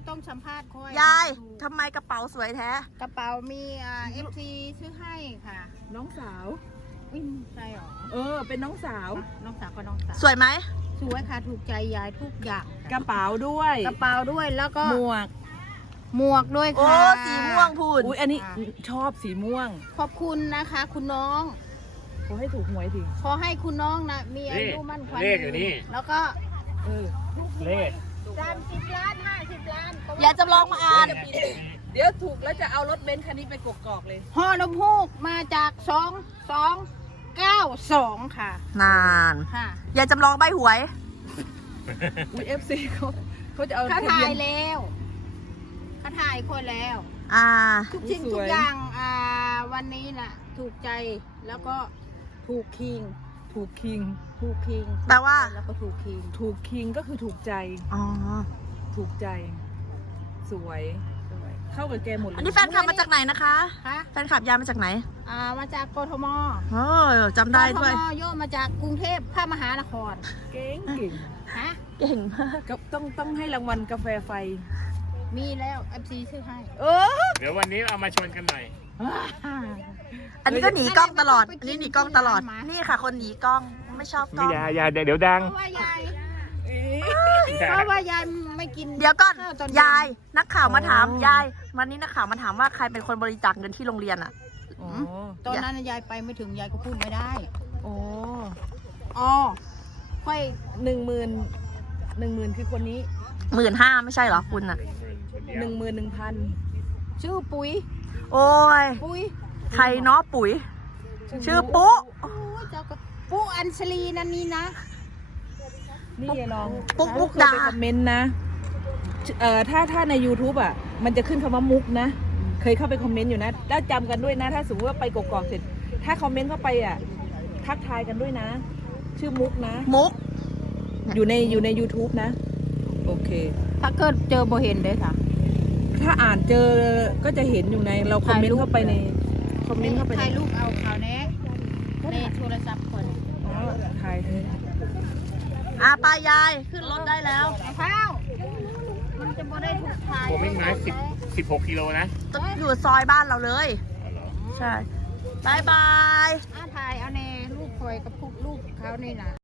ต้องสัมภาษณ์ค่อยยายทำไมกระเป๋าสวยแท้กระเป๋ามีFT ซื้อให้ค่ะน้องสาวใช่หรอเป็นน้องสาวน้องสาวก็น้องสาวสวยไหมสวยค่ะถูกใจยายทุกอย่างกระเป๋าด้วยกระเป๋าด้วยแล้วก็หมวกหมวกด้วยโอ้ค่ะสีม่วงพูดอุ้ยอันนี้ชอบสีม่วงขอบคุณนะคะ คุณน้องขอให้ถูกหวยทีขอให้คุณน้องนะมีอายุมั่นขวัญเลขอยู่นี่แล้วก็เลข 30 ล้าน50 ล้านยายจำลองมาอ่านเดี๋ยวถูกแล้วจะเอารถเบนซ์คันนี้ไปกกอกเลยห่อนมฮูกมาจาก2292ค่ะนานค่ะยายจำลองใบหวยอุ้ย FC เขาจะเอาเขาทะถ่าเบียยนแล้วเขาถ่ายคนแล้ว ทุกสิ่งสวยทุกอย่างวันนี้น่ะ ถูกใจแล้วก็ถูกคิงถูกคิงถูกคิงแปลว่าแล้วก็ถูกคิงถูกคิงก็คือถูกใจอ๋อถูกใจ สวย เข้ากับแกหมดเลยอันนี้แฟนคลับมาจากไหนนะคะคะแฟนคลับยายมาจากไหนมาจากกทมโอ้จำได้ด้วยกทมโยกมาจากกรุงเทพพระมหานครเก่งเก่งฮะเก่งมากก็ต้องให้รางวัลกาแฟไฟมีแล้ว FC ซื้อให้เดี๋ยววันนี้เอามาชนกันหน่อยอันนี้ก็หนีกล้องตลอด อันนี้หนีกล้องตลอด นี่ค่ะ คนหนีกล้อง ไม่ชอบกล้ไม่องอย่าเดี๋ยวดังเพราะว่ายายเพราะว่ายายไม่กินเดี๋ยวก่อนข้าวตอนเนยาย นักข่าวมาถาม ยาย วันนี้นักข่าวมาถามว่าใครเป็นคนบริจาคเงินที่โรงเรียนอ่ะอ๋อตอนนั้นยายไปไม่ถึงยายก็พูดไม่ได้อ๋ออ๋อค่อย 10,000คือคนนี้ 15,000ไม่ใช่เหรอคุณอ่ะ 11,000 ชื่อปุ๋ยโอ้ยปุ๋ยใครเนาะปุ๋ย ชื่อปุ๊โอ้ยเจ้าก็ปุ๊อัญชลีนั่นนี่นะนี่ยายลองปุ๊กมุกเคยดาไปคอมเมนต์นะถ้าใน YouTube อ่ะ มันจะขึ้นคำว่ามุกนะ เคยเข้าไปคอมเมนต์อยู่นะแล้วจำกันด้วยนะ ถ้าสมมติว่าไปกกอกเสร็จ ถ้าคอมเมนต์เข้าไปอ่ะ ทักทายกันด้วยนะ ชื่อมุกนะมุกอยู่ใน YouTube นะ โอเคถ้าเกิดเจอโบเห็นได้ค่ะถ้าอ่านเจอก็จะเห็นอยู่ในเราคอมเมนต์เข้าไปในคอมเมนต์เข้าไปถ่ายรูปเอาข่าวแน่ในโทรศัพท์คนอ๋อถ่ายปายาย ขึ้นรถได้แล้วไอ้ข้าวมันจะบ่ได้ถูกถ่ายผมวิ่งมา16 กิโลนะอยู่ซอยบ้านเราเลยอ๋อเหรอใช่บายบายถ่ายเอาแน่ลูกคอยกับพวกลูกเขานี่นะ